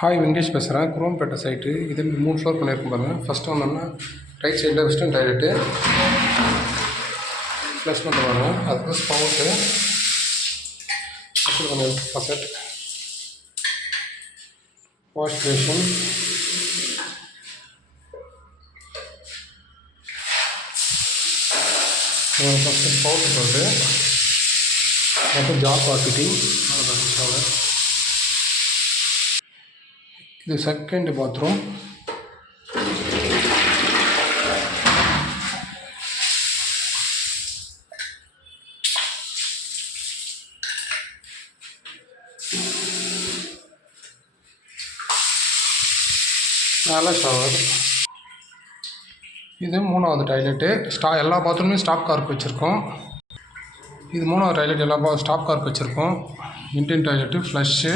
Hi Venkatesh பேசுகிறேன். Chromepet site. இது 3 floor பண்ணியிருக்கோம் பாருங்கள். ஃபஸ்ட்டு வந்தோம்னா ரைட் சைடில் வெஸ்டர்ன் டாய்லெட்டு ப்ளஸ் பண்ணிட்டு பாருங்கள். அதுக்கு ஸ்பவுட்டு கொஞ்சம் பசட் வாஷ் பேஷன் ஃபஸ்ட்டு ஸ்பவுட்டு போட்டு அப்புறம் ஜாப் ஃபிட்டிங். இது செகண்ட் பாத்ரூம். மேலே ஷவர். இது 3வது டாய்லெட்டு. எல்லா பாத்ரூம்லேயும் ஸ்டாப் கார்க் வச்சுருக்கோம். இது 3வது டாய்லெட். எல்லா ஸ்டாப் கார்க் வச்சுருக்கோம். Indian toilet flush.